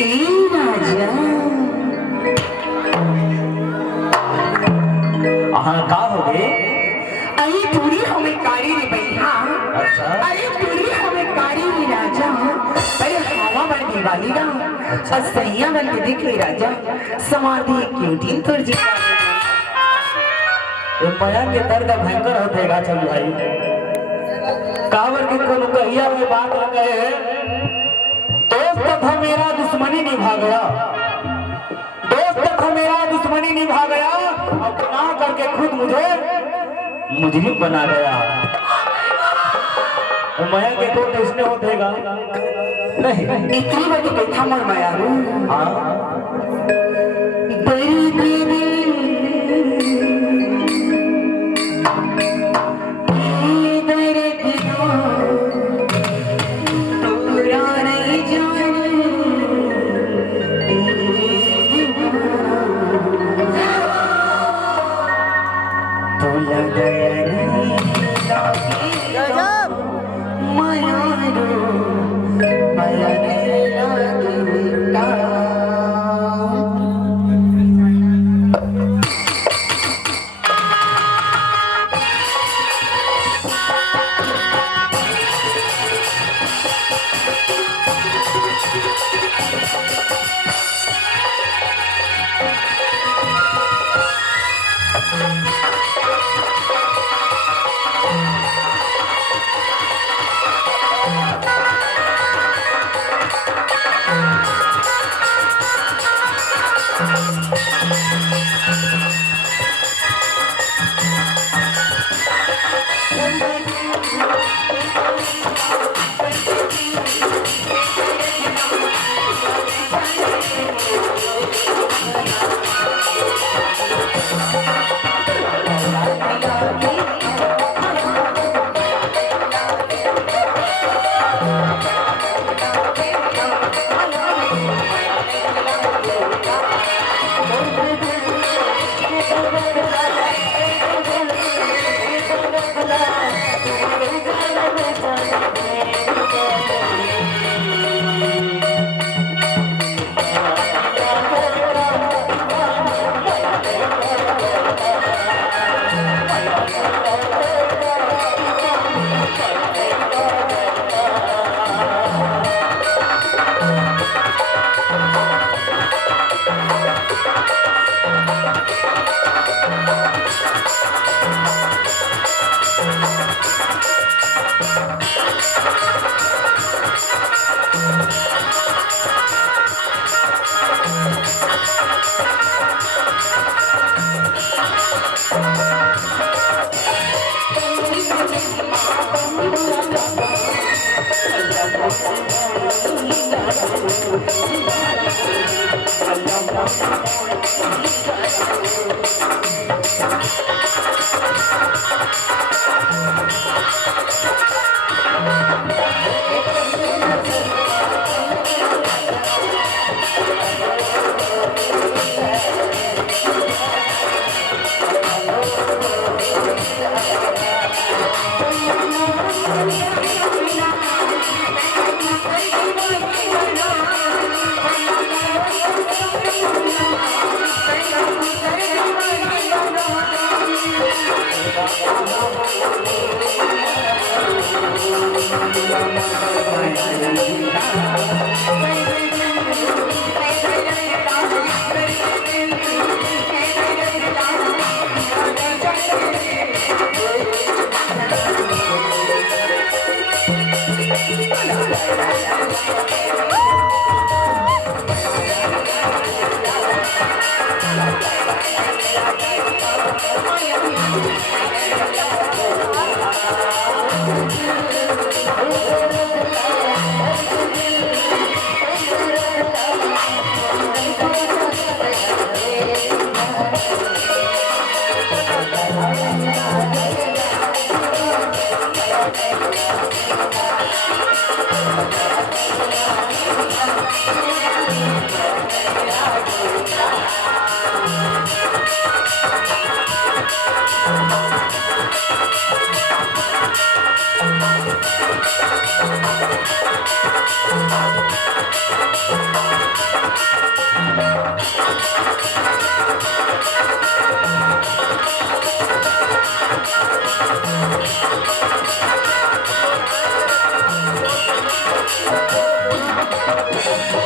ए राजा हाँ का हो गए? अरे पूरी हमें कारी रे भैया। अच्छा अरे पूरी हमें कारी रे राजा। अरे हवा बन दिवाली ना। अच्छा। सैया बन के देख ले राजा। समाधि क्यों दिन तुर जी ये माया के दर्द भयंकर होतेगा चल भाई। कावर के कोनो कहिया में बात लगे दोस्त था मेरा दुश्मनी निभा गया, दोस्त था मेरा दुश्मनी निभा गया, अपना करके खुद मुझे मुजरिम बना गया। तो माया के तो इसने होतेगा नहीं इतनी बड़ी कथा मोर मायारू। हाँ बड़ी देवी Thank you.